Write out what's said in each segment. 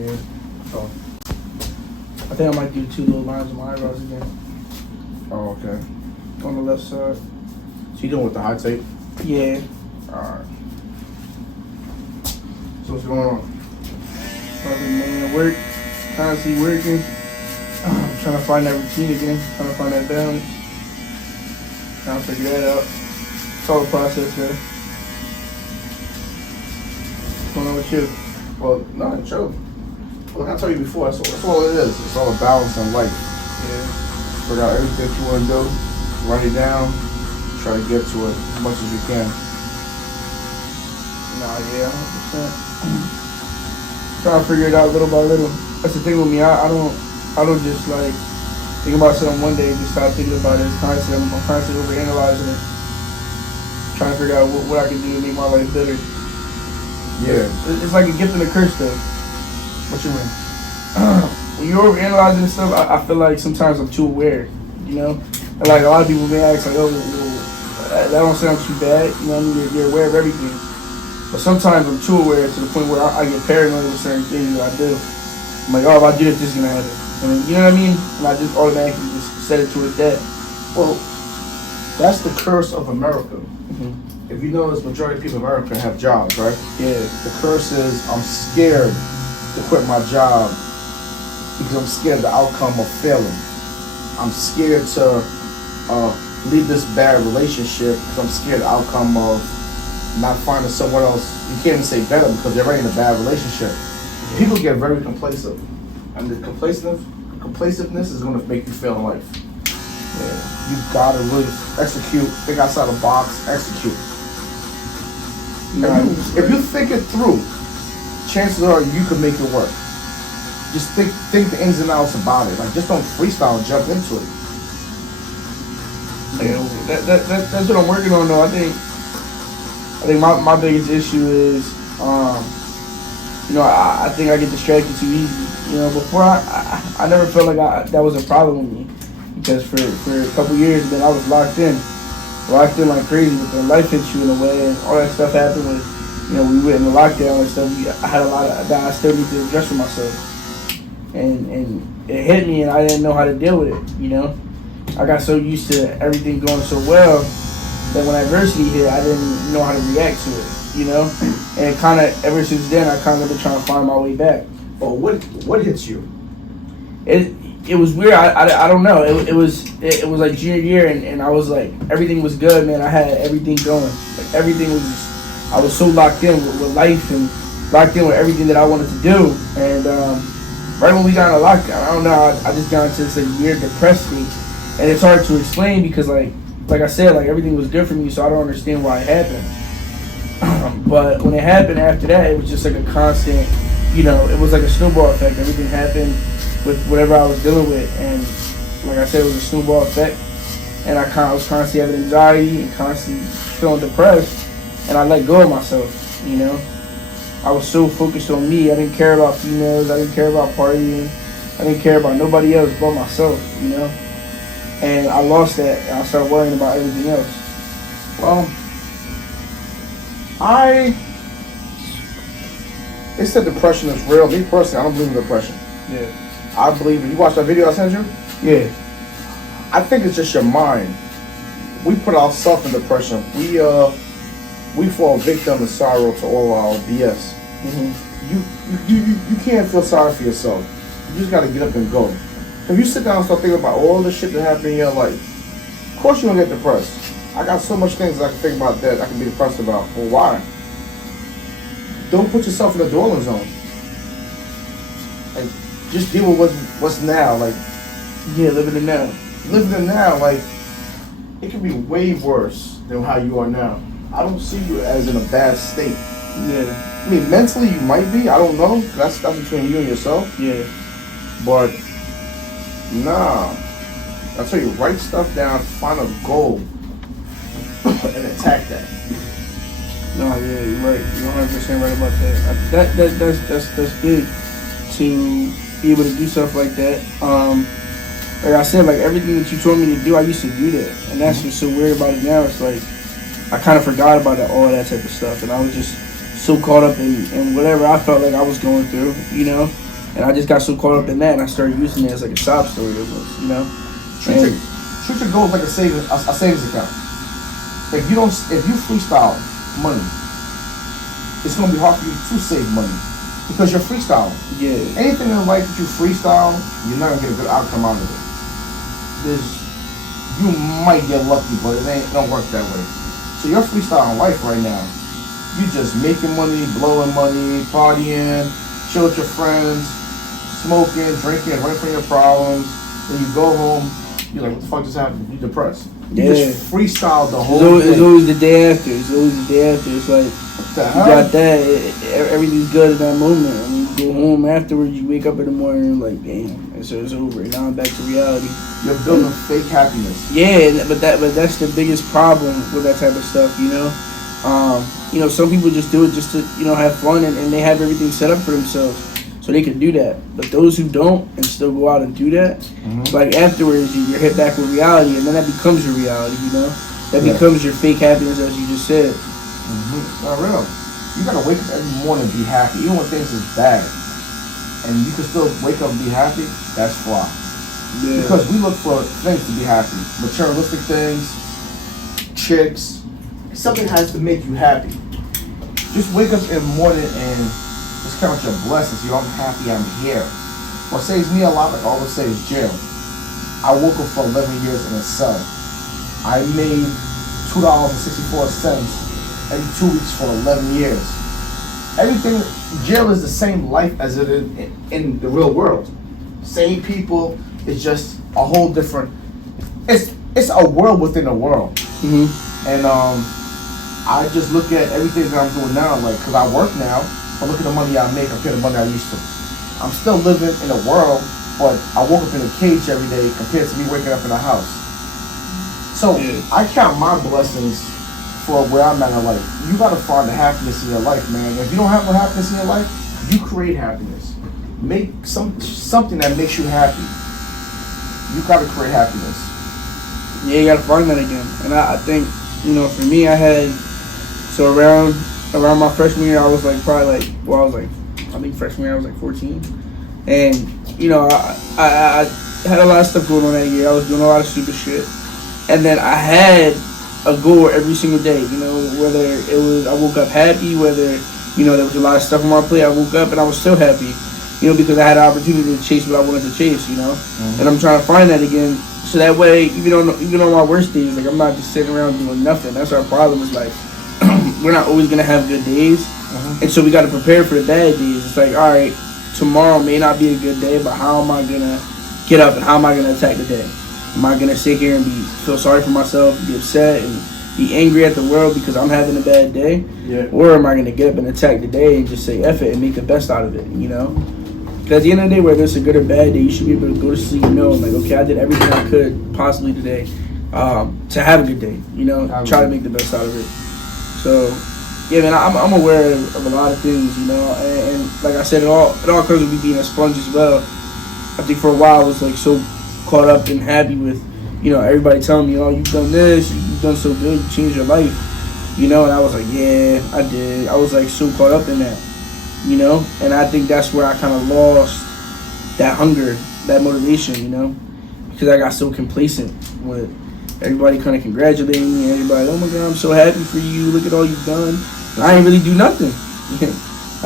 Yeah. Oh. I think I might do 2 little lines on my eyebrows again. Oh, okay. On the left side. So you doing with the hot tape? Yeah. Alright. So what's going on? Probably man work. Constantly working. Trying to find that routine again. Trying to find that balance. Trying to figure that out. It's all a process, man. What's going on with you? Well, no, chill. Look, I told you before, that's all it is. It's all a balance in life. Yeah. Figure out everything you want to do, write it down, try to get to it as much as you can. Nah, yeah, 100%. Trying to figure it out little by little. That's the thing with me. I don't just like think about something one day and just start thinking about it. It's constantly, I'm constantly overanalyzing it. Trying to figure out what I can do to make my life better. Yeah. It's like a gift and a curse, though. What you mean? When you're overanalyzing and stuff, I feel like sometimes I'm too aware, you know? And like a lot of people may ask, like, oh, that don't sound too bad, you know what I mean? You're aware of everything. But sometimes I'm too aware to the point where I get paranoid with certain things that I do. I'm like, oh, if I do this is going to happen. And then, you know what I mean? And I just automatically just set it towards that. Well, that's the curse of America. Mm-hmm. If you notice, majority of people in America have jobs, right? Yeah. The curse is I'm scared to quit my job because I'm scared of the outcome of failing. I'm scared to leave this bad relationship because I'm scared of the outcome of not finding someone else. You can't even say better because they're already in a bad relationship. Yeah. People get very complacent, and the complaciveness is going to make you fail in life. Yeah. You gotta really execute, think outside the box, execute. If you think it through, chances are you can make it work. Just think the ins and outs about it. Like, just don't freestyle and jump into it. Yeah, that's what I'm working on, though. I think my biggest issue is, you know, I think I get distracted too easy. You know, before I never felt like that was a problem with me, because for a couple years, man, I was locked in like crazy. But then life hits you in a way, and all that stuff happened with, you know, we went in the lockdown and stuff. I had a lot of that I still need to address for myself, and it hit me, and I didn't know how to deal with it. You know, I got so used to everything going so well that when adversity hit, I didn't know how to react to it. You know, and kind of ever since then, I kind of been trying to find my way back. Oh, what hits you? It was weird. I don't know. It was like junior year, and I was like, everything was good, man. I had everything going. Like, everything was just, I was so locked in with life and locked in with everything that I wanted to do. And right when we got into lockdown, I don't know, I just got into this like weird depressed state, and it's hard to explain because like I said, like everything was good for me, so I don't understand why it happened. But when it happened after that, it was just like a constant, you know, it was like a snowball effect. Everything happened with whatever I was dealing with, and like I said, it was a snowball effect. And I was constantly having anxiety and constantly feeling depressed, and I let go of myself. You know, I was so focused on me. I didn't care about females. I didn't care about partying. I didn't care about nobody else but myself. You know, and I lost that, and I started worrying about everything else. Well, they said depression is real. Me personally, I don't believe in depression. Yeah. I believe in, you watched that video I sent you? Yeah. I think it's just your mind. We put ourselves in depression. We fall victim of sorrow to all our BS. Mm-hmm. You can't feel sorry for yourself. You just gotta get up and go. If you sit down and start thinking about all the shit that happened in your life, of course you're gonna get depressed. I got so much things that I can think about that I can be depressed about. Well, why? Don't put yourself in a dwelling zone. And just deal with what's now. Like, Yeah, living it now. Living it now, like, it can be way worse than how you are now. I don't see you as in a bad state. Yeah. I mean, mentally you might be. I don't know. That's between you and yourself. Yeah. But nah. I tell you, write stuff down, find a goal, and attack that. No, yeah, you're right. You're 100% right about that. That's big to be able to do stuff like that. Like I said, like everything that you told me to do, I used to do that, and that's what's so weird about it now. It's like I kind of forgot about all that type of stuff, and I was just so caught up in whatever I felt like I was going through, you know. And I just got so caught up in that, and I started using it as like a sob story almost, you know. Treat your goals like a savings account. If you freestyle money, it's gonna be hard for you to save money because you're freestyling. Yeah. Anything in life that you freestyle, you're not gonna get a good outcome out of it. You might get lucky, but it don't work that way. So you're freestyling life right now. You just making money, blowing money, partying, chill with your friends, smoking, drinking, running from your problems. Then you go home, you're like, what the fuck just happened? You're depressed. You just freestyle the whole thing. It's always the day after. It's like, you got that, everything's good in that moment. And you go home afterwards, you wake up in the morning and you're like, damn, it's over. Now I'm back to reality. You're building fake happiness. Yeah, but that's the biggest problem with that type of stuff, you know? Some people just do it just to, have fun and they have everything set up for themselves so they can do that. But those who don't and still go out and do that, like afterwards you're hit back with reality, and then that becomes your reality, That becomes your fake happiness, as you just said. Not real. You gotta wake up every morning and be happy, even when things is bad. And you can still wake up and be happy, that's fly. Yeah. Because we look for things to be happy. Materialistic things, chicks. Something has to make you happy. Just wake up in the morning and just count your blessings. I'm happy I'm here. What saves me a lot, like I always say, is jail. I woke up for 11 years in a cell. I made $2.64 every 2 weeks for 11 years. Everything, jail is the same life as it is in the real world. Same people, it's just a whole different, it's a world within a world. And I just look at everything that I'm doing now, like, because I work now, I look at the money I make compared to the money I used to. I'm still living in a world, but I woke up in a cage every day compared to me waking up in a house. So I count my blessings for where I'm at in life. You gotta find the happiness in your life, man. If you don't have no happiness in your life, you create happiness. Make something that makes you happy. You gotta create happiness. Yeah, you gotta find that again. And I think, for me, I had, so around my freshman year, I was like I think freshman year I was like 14. And, I had a lot of stuff going on that year. I was doing a lot of stupid shit. And then I had a goal every single day, whether it was I woke up happy, whether, there was a lot of stuff on my plate, I woke up and I was still happy, because I had an opportunity to chase what I wanted to chase, And I'm trying to find that again, so that way, even on my worst days, like, I'm not just sitting around doing nothing. That's our problem, is like, we're not always going to have good days, and so we got to prepare for the bad days. It's like, all right, tomorrow may not be a good day, but how am I going to get up and how am I going to attack the day? Am I going to sit here and feel sorry for myself, be upset, and be angry at the world because I'm having a bad day? Yeah. Or am I going to get up and attack the day and just say F it and make the best out of it, Because at the end of the day, whether it's a good or bad day, you should be able to go to sleep and know, like, okay, I did everything I could possibly today to have a good day, try to make the best out of it. So, yeah, man, I'm aware of a lot of things, and like I said, it all comes with me being a sponge as well. I think for a while I was, like, so caught up and happy with, everybody telling me, oh, you've done this, you've done so good, you changed your life, and I was like, yeah, I did. I was, like, so caught up in that, and I think that's where I kind of lost that hunger, that motivation, because I got so complacent with everybody kind of congratulating me, everybody, oh my God, I'm so happy for you, look at all you've done. And I didn't really do nothing.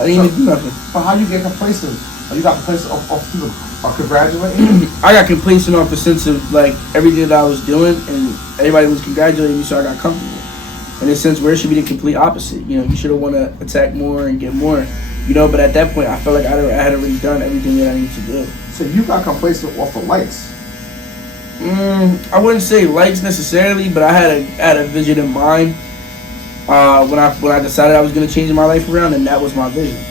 I didn't even do nothing. But how you get complacent? You got complacent off people congratulating? I got complacent off the sense of, like, everything that I was doing, and everybody was congratulating me, so I got comfortable. In a sense where it should be the complete opposite. You should have want to attack more and get more. But at that point, I felt like I had already done everything that I needed to do. So you got complacent off the likes? I wouldn't say likes necessarily, but I had a vision in mind. When I decided I was going to change my life around, and that was my vision.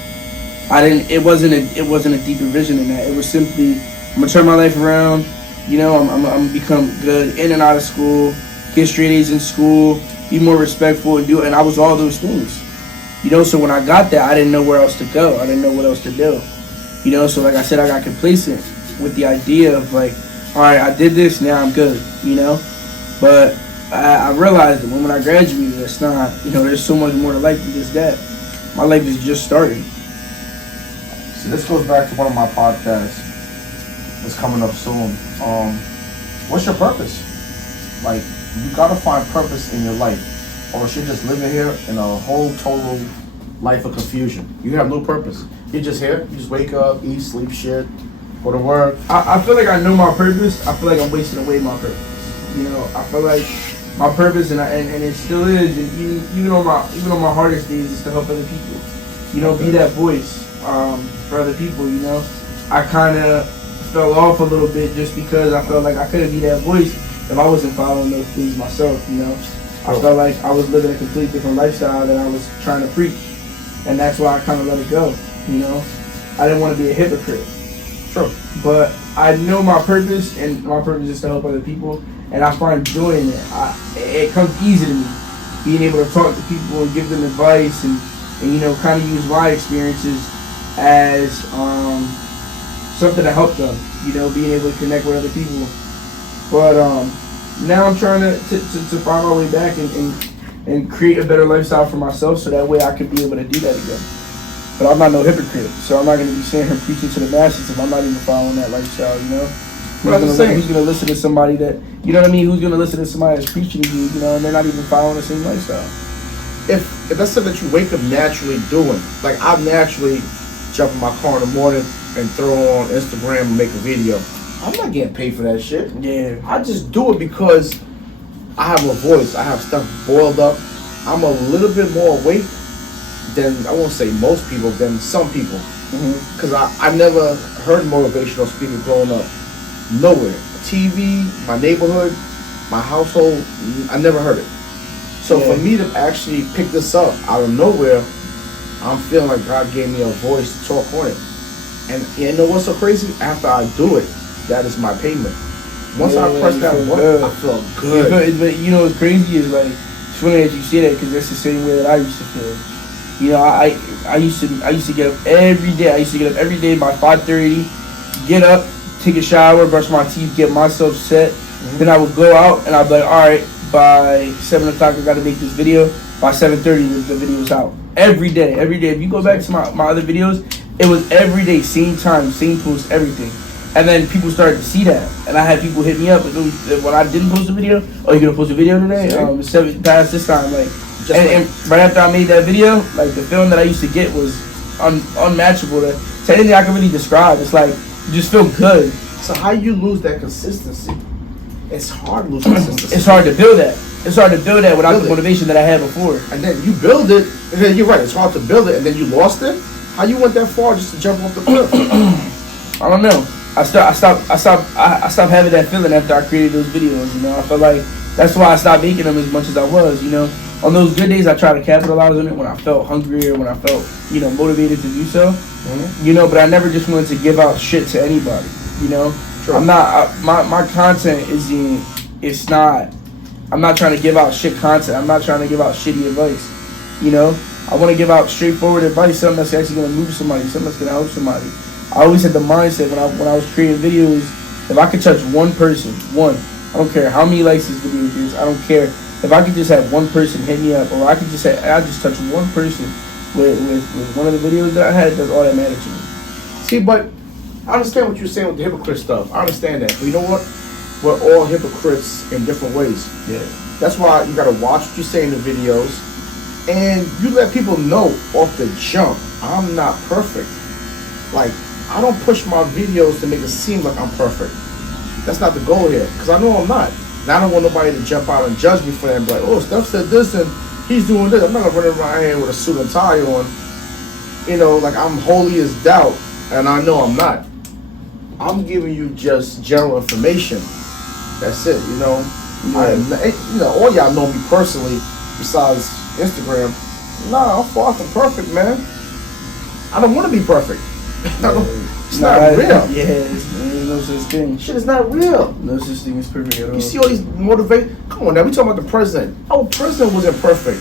It wasn't a deeper vision than that. It was simply, I'm gonna turn my life around. I'm gonna become good in and out of school, get straight A's in school, be more respectful, and I was all those things. So when I got there, I didn't know where else to go. I didn't know what else to do. So like I said, I got complacent with the idea of, like, all right, I did this, now I'm good. But I realized that when I graduated, it's not, there's so much more to life than just that. My life is just starting. So this goes back to one of my podcasts that's coming up soon. What's your purpose? Like, you gotta find purpose in your life, or else you're just living here in a whole total life of confusion. You have no purpose. You're just here. You just wake up, eat, sleep, shit, go to work. I feel like I know my purpose. I feel like I'm wasting away my purpose. You know, I feel like my purpose, and it still is, and even on my hardest days, is to help other people. You know, be that voice for other people. You know, I kind of fell off a little bit just because I felt like I couldn't be that voice if I wasn't following those things myself. You know, I felt like I was living a completely different lifestyle that I was trying to preach, and that's why I kind of let it go. You know, I didn't want to be a hypocrite. True. But I know my purpose, and my purpose is to help other people, and I find joy in it. It comes easy to me, being able to talk to people and give them advice, and you know, kind of use my experiences as something to help them. You know, being able to connect with other people. But now I'm trying to find my way back and create a better lifestyle for myself, so that way I could be able to do that again. But I'm not no hypocrite, so I'm not going to be sitting here preaching to the masses if I'm not even following that lifestyle, you know? Who's going to listen to somebody that, you know what I mean? Who's going to listen to somebody that's preaching to you, you know, and they're not even following the same lifestyle? If that's something that you wake up naturally doing, like I naturally jump in my car in the morning and throw on Instagram and make a video, I'm not getting paid for that shit. Yeah. I just do it because I have a voice. I have stuff boiled up. I'm a little bit more awake than, I won't say most people, than some people. Because I never heard motivational speaking growing up. Nowhere. TV, my neighborhood, my household, I never heard it. So for me to actually pick this up out of nowhere, I'm feeling like God gave me a voice to talk on it. And you know what's so crazy? After I do it, that is my payment. Once I press that button, I feel good. But you know what's crazy is, like, it's funny that you say that, because that's the same way that I used to feel. You know, I used to get up every day. I used to get up every day by 5:30, get up, take a shower, brush my teeth, get myself set. Then I would go out and I'd be like, all right, by 7 o'clock I got to make this video. By 7:30 the video's out. Every day. If you go back to my other videos, it was every day, same time, same post, everything. And then people started to see that, and I had people hit me up when I didn't post a video. Oh, you gonna post a video today? 7 past this time, like. And right after I made that video, like, the feeling that I used to get was unmatchable to anything I can really describe. It's like, you just feel good. So how you lose that consistency? It's hard to lose consistency. It's hard to build that. It's hard to build that without the motivation that I had before. And then you build it, and then you're right, it's hard to build it, and then you lost it? How you went that far just to jump off the cliff? I don't know. I stopped having that feeling after I created those videos, you know. I felt like that's why I stopped making them as much as I was, you know. On those good days, I try to capitalize on it when I felt hungry or when I felt, you know, motivated to do so. You know, but I never just wanted to give out shit to anybody, you know. True. I'm not, my content it's not, I'm not trying to give out shit content. I'm not trying to give out shitty advice, you know. I want to give out straightforward advice, something that's actually going to move somebody, something that's going to help somebody. I always had the mindset when I was creating videos, if I could touch one person, I don't care how many likes this video gets, I don't care. If I could just have one person hit me up, or I just touch one person with one of the videos that I had, that's all that mattered to me. See, but I understand what you're saying with the hypocrite stuff. I understand that. But you know what? We're all hypocrites in different ways. Yeah. That's why you got to watch what you say in the videos, and you let people know off the jump, I'm not perfect. Like, I don't push my videos to make it seem like I'm perfect. That's not the goal here, because I know I'm not. And I don't want nobody to jump out and judge me for that and be like, oh, Steph said this and he's doing this. I'm not going to run around here with a suit and tie on, you know, like I'm holy as doubt, and I know I'm not. I'm giving you just general information. That's it, you know. Yeah. All y'all know me personally, besides Instagram. Nah, I'm far from perfect, man. I don't want to be perfect. It's not real. Yeah, there's no such thing. Shit is not real. No such thing as perfect at all. You see all these come on now, we talking about the president. Our president wasn't perfect.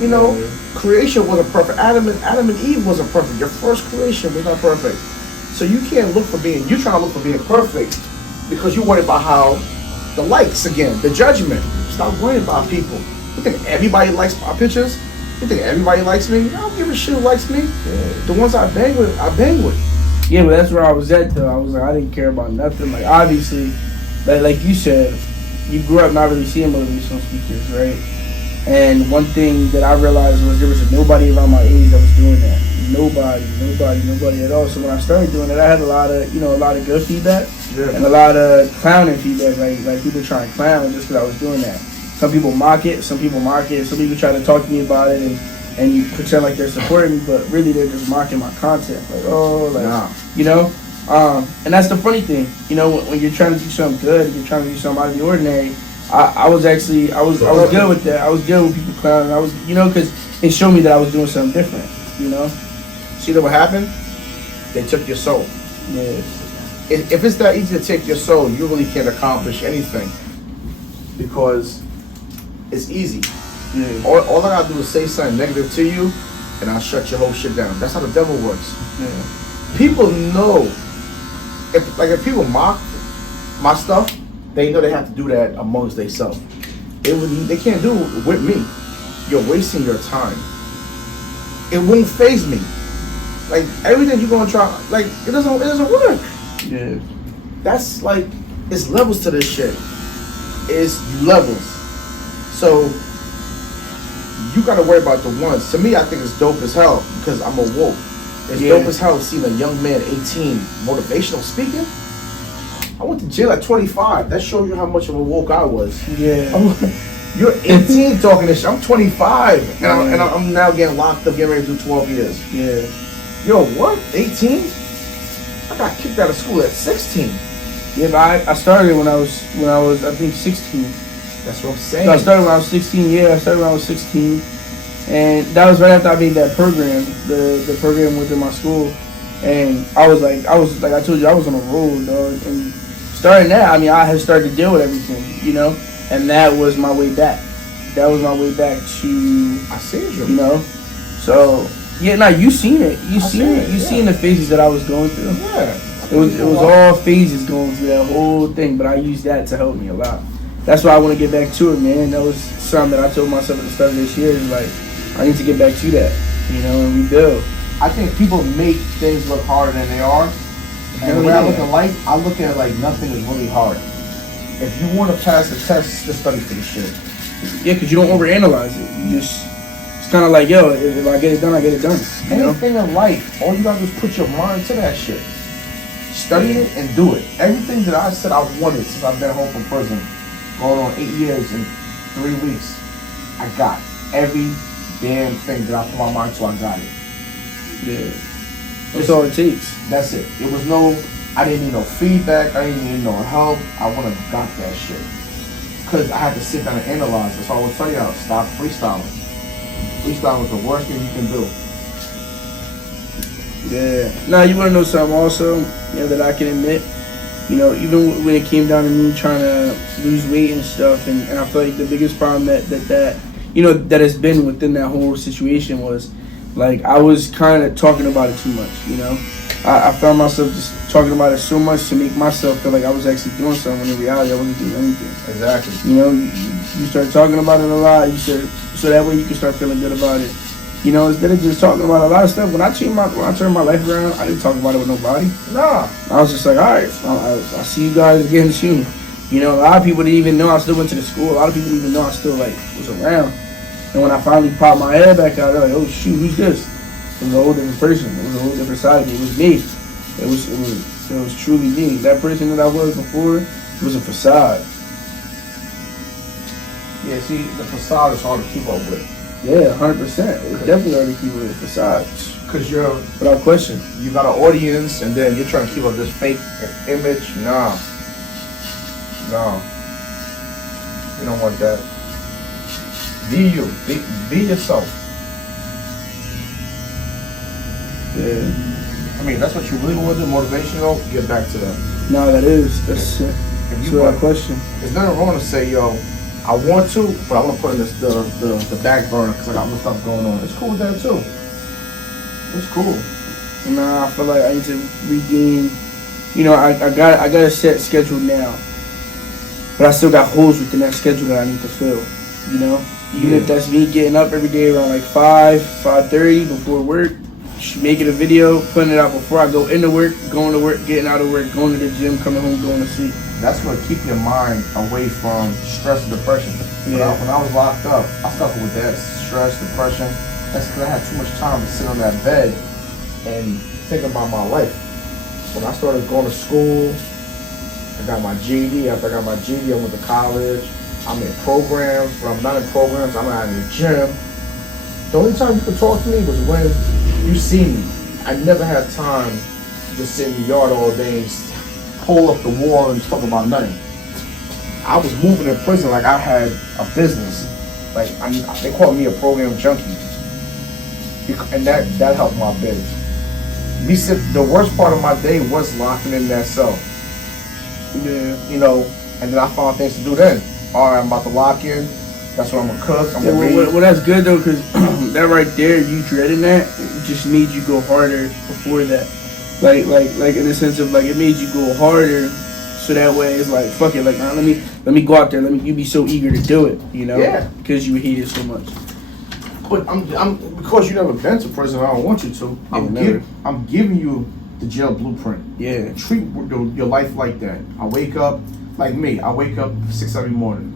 You know, creation wasn't perfect. Adam and Eve wasn't perfect. Your first creation was not perfect. So you can't you're trying to look for being perfect because you're worried about how the likes again, the judgment. Stop worrying about people. You think everybody likes my pictures? You think everybody likes me? I don't give a shit who likes me. Yeah. The ones I bang with, I bang with. Yeah, but that's where I was at though. I was like, I didn't care about nothing. Like obviously, like you said, you grew up not really seeing motivational speakers, right? And one thing that I realized was there was nobody around my age that was doing that. Nobody at all. So when I started doing it, I had a lot of good feedback and a lot of clowning feedback, like people trying to clown just because I was doing that. Some people mock it, some people try to talk to me about it and you pretend like they're supporting me, but really they're just mocking my content. Like, and that's the funny thing, when you're trying to do something good, you're trying to do something out of the ordinary. I was good with that. I was good with people clowning. I was, because it showed me that I was doing something different, See that what happened? They took your soul. Yeah. If it's that easy to take your soul, you really can't accomplish anything because it's easy. Yeah. All I gotta do is say something negative to you, and I'll shut your whole shit down. That's how the devil works. Yeah. People know if people mock my stuff, they know they have to do that amongst themselves. They can't do it with me. You're wasting your time. It won't faze me. Like everything you're gonna try, like it doesn't work. Yeah. That's like it's levels to this shit. It's levels. So you gotta worry about the ones. To me, I think it's dope as hell because I'm awoke. It's dope as hell seeing a young man, 18, motivational speaking. I went to jail at 25. That shows you how much of a woke I was. Yeah. You're 18 talking this shit. I'm 25, and I'm now getting locked up, getting ready to do 12 years. Yeah. Yo, what? 18? I got kicked out of school at 16. Yeah, but I started when I was I think 16. That's what I'm saying. So I started when I was 16. Yeah, I started when I was 16, and that was right after I made that program, the program within my school, and I was like I told you I was on a roll, dog. And starting that, I had started to deal with everything, and that was my way back. That was my way back to. I see you. So. Yeah, no, you seen it. You seen the phases that I was going through. Yeah. It was all phases going through that whole thing, but I used that to help me a lot. That's why I want to get back to it, man. That was something that I told myself at the start of this year. Is like, I need to get back to that, and rebuild. I think people make things look harder than they are. And the way I look at life, I look at it like nothing is really hard. If you want to pass the test, just study for the shit. Yeah, because you don't overanalyze it. You just... It's kind of like, yo, if I get it done, I get it done. Anything in life, all you gotta do is put your mind to that shit. Study it and do it. Everything that I said I wanted since I've been home from prison, going on 8 years and 3 weeks, I got every damn thing that I put my mind to. I got it. Yeah, that's all it takes. That's it. It was I didn't need no feedback. I didn't need no help. I would have got that shit because I had to sit down and analyze. That's all I would tell y'all. Stop freestyling. Freestyle was the worst thing you can do. Yeah. Now you want to know something also, that I can admit. Even when it came down to me trying to lose weight and stuff, and I feel like the biggest problem that has been within that whole situation was, like, I was kind of talking about it too much. I found myself just talking about it so much to make myself feel like I was actually doing something when in reality I wasn't doing anything. Exactly. You start talking about it a lot. So that way you can start feeling good about it. Instead of just talking about a lot of stuff. When I turned my life around, I didn't talk about it with nobody. Nah. I was just like, all right, I see you guys again soon. A lot of people didn't even know I still went to the school. A lot of people didn't even know I still was around. And when I finally popped my head back out, they're like, oh shoot, who's this? It was a whole different person. It was a whole different side of me. It was me. It was truly me. That person that I was before was a facade. Yeah, see, the facade is hard to keep up with. Yeah, 100%. It's definitely hard to keep up with the facade. Because you're... Without question. You got an audience, and then you're trying to keep up this fake image. No. You don't want that. Be you. Be yourself. Yeah. That's what you really want to do, motivational. Get back to that. No, that's without question. There's nothing wrong to say, yo, I want to, but I want to put in the back burner because I got more stuff going on. It's cool with that too. It's cool. Nah, I feel like I need to regain. I got a set schedule now, but I still got holes within that schedule that I need to fill. Even if that's me getting up every day around like 5:30 before work. making a video, putting it out before I go into work, going to work, getting out of work, going to the gym, coming home, going to sleep. That's what keep your mind away from stress and depression. Yeah. When I was locked up, I suffered with that stress, depression. That's because I had too much time to sit on that bed and think about my life. When I started going to school, I got my GED. After I got my GED, I went to college. I'm in programs. When I'm not in programs, I'm out in the gym. The only time you could talk to me was when you see me. I never had time to just sit in the yard all day and pull up the wall and talk about nothing. I was moving in prison like I had a business. Like they called me a program junkie, and that helped my biz. The worst part of my day was locking in that cell. Yeah. You know, and then I found things to do then. All right, I'm about to lock in. That's what I'm gonna cook. I'm gonna read. Well, that's good though, because that right there, you dreading that, it just made you go harder before that. Like in the sense of like it made you go harder, so that way it's like fuck it, like let me go out there, you be so eager to do it, you know? Yeah. Because you hate it so much. But I'm because you never been to prison. I don't want you to. I'm giving you the jail blueprint. Yeah. Treat your life like that. I wake up like me. I wake up 6 every morning.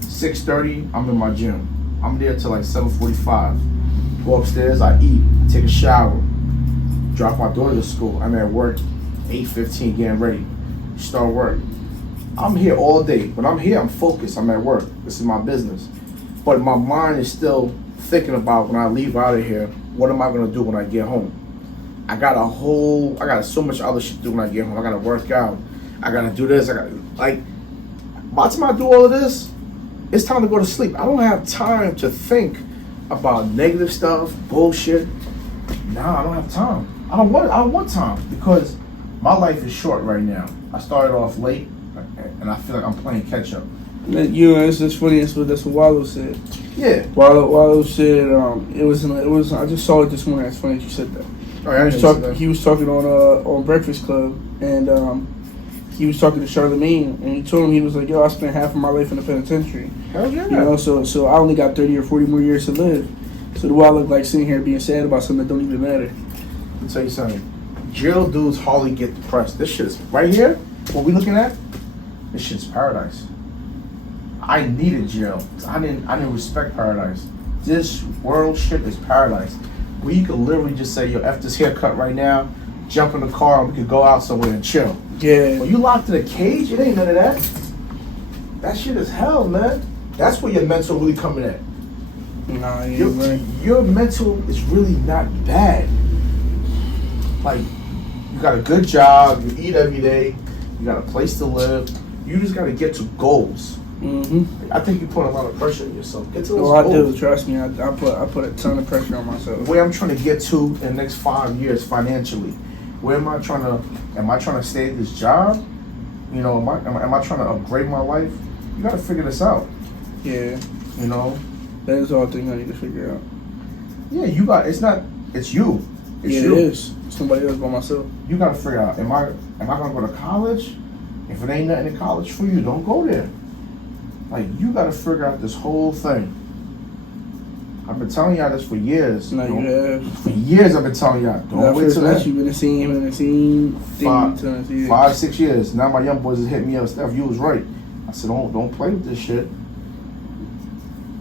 6:30, I'm in my gym. I'm there till like 7:45. Go upstairs, I eat, take a shower, drop my daughter to school. I'm at work 8:15, getting ready, start work. I'm here all day. When I'm here, I'm focused. I'm at work. This is my business. But my mind is still thinking about when I leave out of here, what am I gonna do when I get home? I got so much other shit to do when I get home. I gotta work out. I gotta do this. By the time I do all of this, it's time to go to sleep. I don't have time to think about negative stuff, bullshit. Nah, I don't have time. I don't want time because my life is short right now. I started off late, and I feel like I'm playing catch up. You know, it's just funny. That's what Wallow said. Yeah. Wallow said it was. I just saw it this morning. It's funny that you said that. Oh, yeah, He was talking on Breakfast Club, and he was talking to Charlemagne, and he told him, he was like, yo, I spent half of my life in the penitentiary. Hell yeah. You know, so I only got 30 or 40 more years to live. So do I look like sitting here being sad about something that don't even matter? Let me tell you something. Jail dudes hardly get depressed. This shit is right here. What we looking at? This shit's paradise. I needed jail. I didn't respect paradise. This world shit is paradise. Where you could literally just say, yo, F this haircut right now, jump in the car, and we could go out somewhere and chill. Yeah. When you locked in a cage, it ain't none of that. That shit is hell, man. That's where your mental really coming at. Nah, right. Your mental is really not bad. Like, you got a good job, you eat every day, you got a place to live. You just got to get to goals. Mm-hmm. I think you put a lot of pressure on yourself. Get to those goals. I do. Trust me. I put a ton of pressure on myself. Where I'm trying to get to in the next 5 years financially. Where am I trying to stay at this job? You know, am I trying to upgrade my life? You got to figure this out. Yeah. You know? That is all thing I need to figure out. Yeah, it's you. It's you. It is. Somebody else by myself. You got to figure out, am I going to go to college? If it ain't nothing in college for you, don't go there. Like, you got to figure out this whole thing. I've been telling y'all this for years. No, you have. For years I've been telling y'all. Don't wait till that. You've been seeing 5, 6 years. Now my young boys is hitting me up. Steph, you was right. I said, don't play with this shit.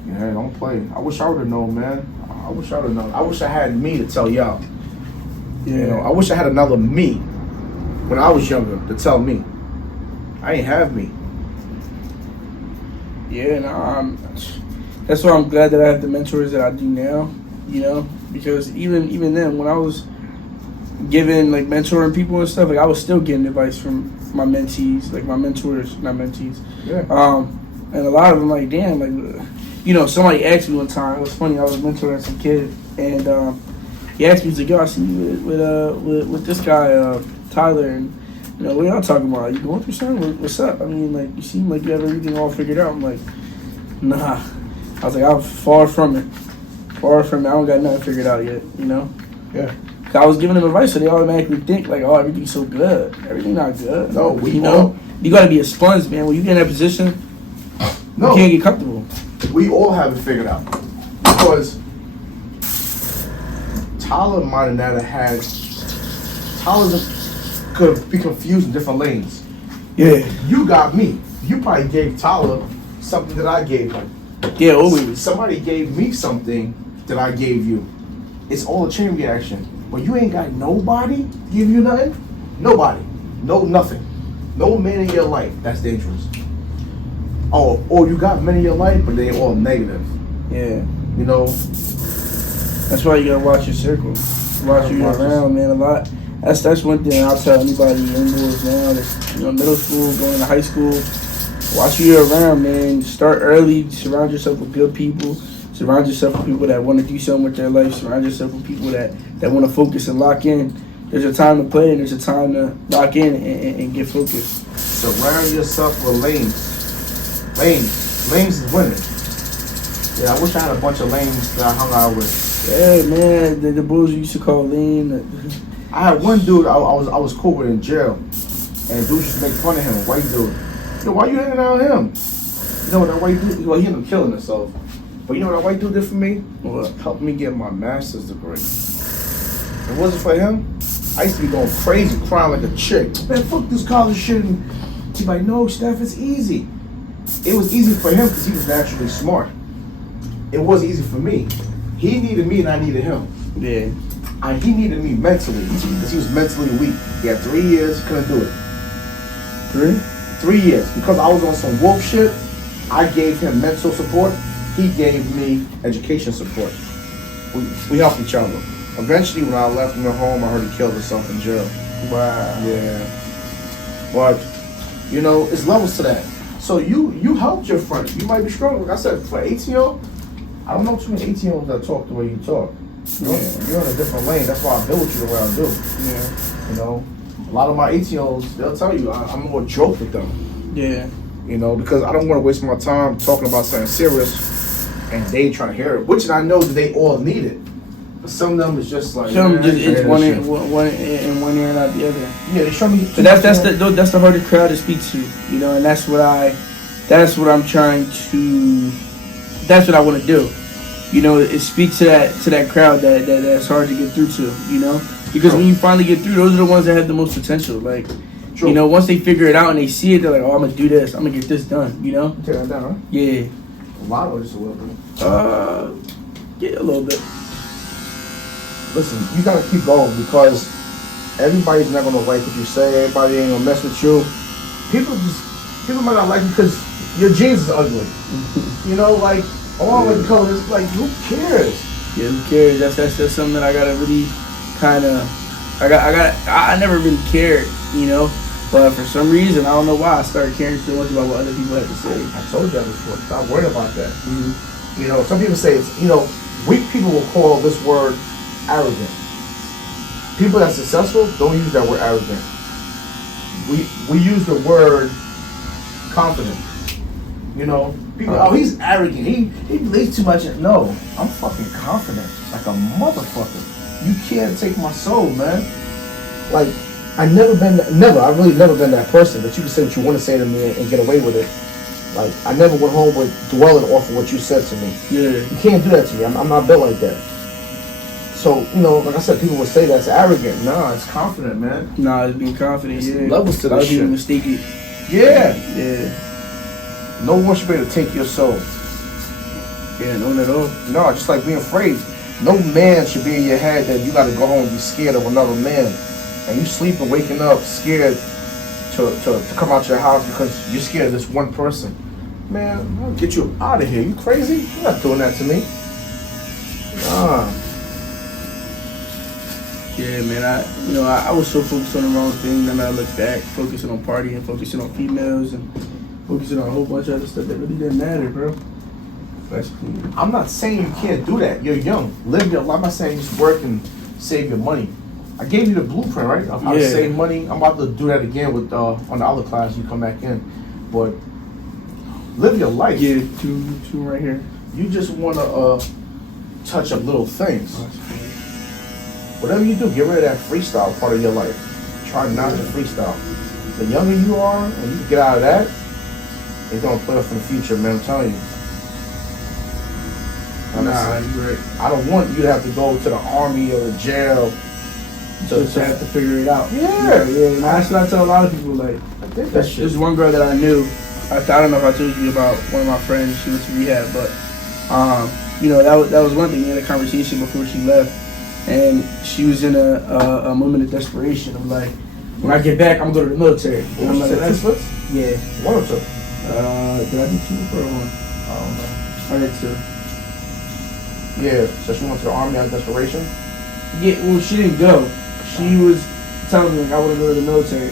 Yeah, don't play. I wish I would have known, man. I wish I would have known. I wish I had me to tell y'all. Yeah. You know, I wish I had another me when I was younger to tell me. I ain't have me. Yeah, no, that's why I'm glad that I have the mentors that I do now, you know, because even then, when I was giving, like, mentoring people and stuff, like, I was still getting advice from my mentees, like, my mentors, not mentees. Yeah. And a lot of them, like, damn, like, you know, somebody asked me one time, it was funny, I was mentoring some kid, and he asked me, he's like, yo, I see you with this guy, Tyler, and, you know, what y'all talking about? You going through something? What's up? I mean, like, you seem like you have everything all figured out. I'm like, nah. I was like, I'm far from it. Far from it. I don't got nothing figured out yet, you know? Yeah. Cause I was giving them advice, so they automatically think, like, oh, everything's so good. Everything not good. No, you know? You gotta be a sponge, man. When you get in that position, you can't get comfortable. We all have it figured out. Because Tyler might have never had. Could be confused in different lanes. Yeah. You got me. You probably gave Tyler something that I gave him. Yeah, always. Somebody gave me something that I gave you. It's all a chain reaction. When you ain't got nobody give you nothing, nobody, no nothing, no man in your life, that's dangerous. Oh, or you got men in your life, but they all negative. Yeah. You know. That's why you gotta watch your circle. Watch who you're around, man. A lot. That's one thing I'll tell anybody young boys now that's middle school, going to high school. Watch who you're around, man. Start early. Surround yourself with good people. Surround yourself with people that want to do something with their life. Surround yourself with people that want to focus and lock in. There's a time to play and there's a time to lock in and get focused. Surround yourself with lanes. Lanes is winning. Yeah, I wish I had a bunch of lanes that I hung out with. Yeah, man. The bulls used to call lane. I had one dude I was cool with in jail, and dude used to make fun of him, a white dude. Yo, why you hanging out with him? You know what that white dude? Well, he ended up killing himself. But you know what that white dude did for me? What? Helped me get my master's degree. If it wasn't for him, I used to be going crazy, crying like a chick. Man, fuck this college shit. And he's like, no, Steph, it's easy. It was easy for him because he was naturally smart. It wasn't easy for me. He needed me and I needed him. Yeah. And he needed me mentally because he was mentally weak. He had 3 years, he couldn't do it. 3 years. Because I was on some wolf shit, I gave him mental support. He gave me education support. We helped each other. Eventually, when I left him at home, I heard he killed himself in jail. Wow. Yeah. But, it's levels to that. So you helped your friend. You might be strong. Like I said, for 18-year-old, I don't know too many 18-year-olds that talk the way you talk. You're in a different lane. That's why I built you the way I do. Yeah. A lot of my 18-year-olds, they'll tell you I'm more joke with them. Yeah. Because I don't want to waste my time talking about something serious and they ain't trying to hear it. Which I know that they all need it. But some of them is just like it's one in one ear and out the other. Yeah, they show me. But that's the hardest crowd to speak to, and that's what I'm trying to. That's what I want to do. Is speak to that crowd that's hard to get through to. Because when you finally get through, those are the ones that have the most potential. Like, once they figure it out and they see it, they're like, oh, I'm gonna do this. I'm gonna get this done. Take that down, huh? Yeah. A lot of it is a little bit. Yeah, a little bit. Listen, you gotta keep going because everybody's not gonna like what you say. Everybody ain't gonna mess with you. People might not like you because your jeans is ugly. Like, oh, I like the color. It's like, who cares? Yeah, who cares? That's something that I gotta really kind of. I never really cared, but for some reason I don't know why I started caring so much about what other people had to say. I told you that before. Stop worrying about that. Mm-hmm. Some people say it's. Weak people will call this word arrogant. People that's successful don't use that word arrogant. We use the word confident. People, oh, he's arrogant. He believes too much. No, I'm fucking confident, like a motherfucker. You can't take my soul, man. Like, I've really never been that person that you can say what you want to say to me and get away with it. Like, I never went home with dwelling off of what you said to me. Yeah. You can't do that to me. I'm not built like that. So, like I said, people would say that's arrogant. Nah, it's confident, man. Nah, it's being confident, There's levels to that shit. I mistake it. Yeah. Yeah. No one should be able to take your soul. Yeah, none at all. No, just like being afraid. No man should be in your head that you got to go home and be scared of another man. And you sleeping, waking up, scared to come out your house because you're scared of this one person. Man, I'll get you out of here. You crazy? You're not doing that to me. Nah. Yeah, man. I was so focused on the wrong thing. Then I look back, focusing on partying, focusing on females, and focusing on a whole bunch of other stuff that really didn't matter, bro. I'm not saying you can't do that. You're young. Live your life. I'm not saying just work and save your money. I gave you the blueprint, right? Of how to save money. I'm about to do that again with on the other class. You come back in, but live your life. Yeah, two right here. You just want to touch up little things. Whatever you do, get rid of that freestyle part of your life. Try not to freestyle. The younger you are, and you get out of that, it's gonna play off in the future, man. I'm telling you. honestly. I don't want you to have to go to the army or the jail to have to figure it out. Yeah. And that's what I tell a lot of people. Like, I think that shit. there's one girl that I knew. I don't know if I told you about one of my friends. She went to rehab, but you know, that was one thing. We had a conversation before she left, and she was in a moment of desperation. I'm like, when I get back, I'm gonna go to the military. And I'm like, yeah. One or two? Did I do 2 or 1? I don't know. I did 2. Yeah, so she went to the army out of desperation? Yeah, well, she didn't go. She was telling me, like, I want to go to the military,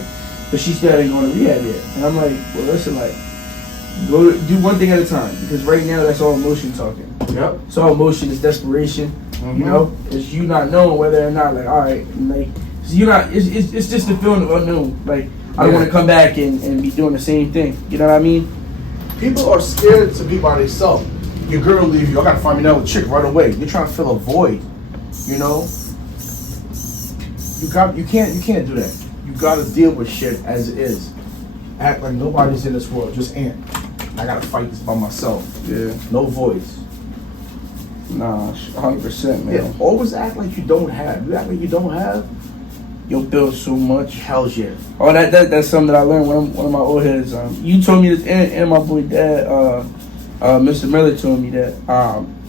but she still hadn't gone to rehab yet. And I'm like, well, listen, like, do one thing at a time, because right now that's all emotion talking. Yep. It's all emotion, it's desperation. You know, it's you not knowing whether or not, like, all right, and like, you're not. It's just the feeling of unknown. Like, I don't want to come back and be doing the same thing. You know what I mean? People are scared to be by themselves. Your girl leave you. I gotta find me another chick right away. You're trying to fill a void. You know. You can't do that. You gotta deal with shit as it is. Act like nobody's in this world. Just Ant. I gotta fight this by myself. Yeah. No voice. Nah, 100%, man. Yeah. Always act like you don't have. You act like you don't have. You'll build so much. Hell's yeah. Oh, that's something that I learned. One of my old heads. You told me this, and my boy Dad, Mr. Miller told me that.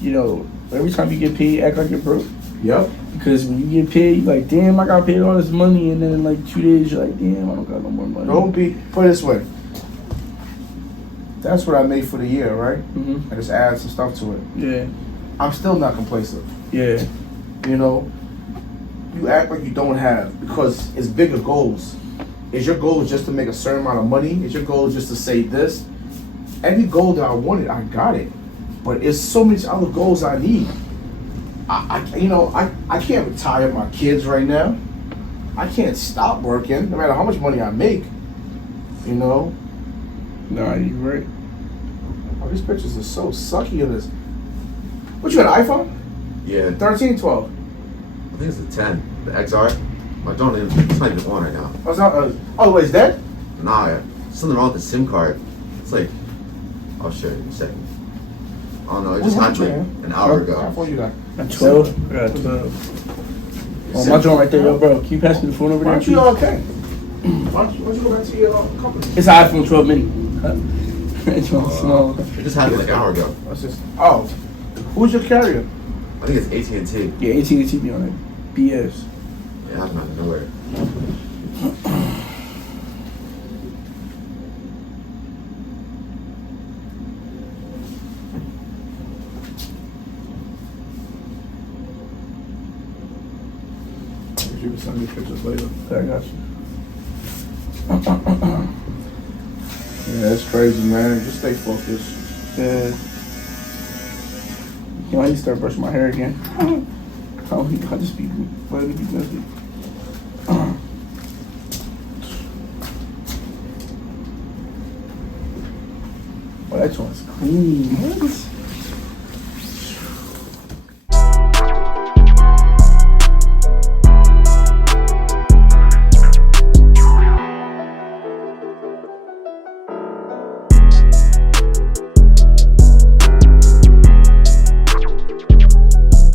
You know, every time you get paid, act like you're broke. Yep. Because when you get paid, you're like, damn, I got paid all this money, and then in like 2 days, you're like, damn, I don't got no more money. Don't be. Put it this way. That's what I made for the year, right? Mm-hmm. I just add some stuff to it. Yeah. I'm still not complacent. Yeah. You know, you act like you don't have because it's bigger goals. Is your goal just to make a certain amount of money? Is your goal just to say this? Every goal that I wanted, I got it. But it's so many other goals I need. I can't retire my kids right now. I can't stop working, no matter how much money I make. You know? Nah, you're right. Oh, these pictures are so sucky of this. What, you got an iPhone? Yeah. 13, 12? I think it's the 10. The XR. My don't even, it's not even on right now. Oh, it's not, wait, is that? Nah, something wrong with the SIM card. It's like, I'll show you in a second. I don't know, it just happened an hour ago. How far you got? At 12? I got 12. Oh, my joint right there, yo, bro. Can you pass me the phone over there? Why don't you okay? Why don't you go back to your company? It's an iPhone 12 mini. It's small. It just happened like an hour ago. What's this? Oh, who's your carrier? I think it's AT&T. Yeah, AT&T be on it. BS. It happened out of nowhere. You can send me pictures later. I got you. Yeah, that's crazy, man. Just stay focused. Yeah. You know, I need to start brushing my hair again. I just be letting it be messy. Oh, that joint's clean. What?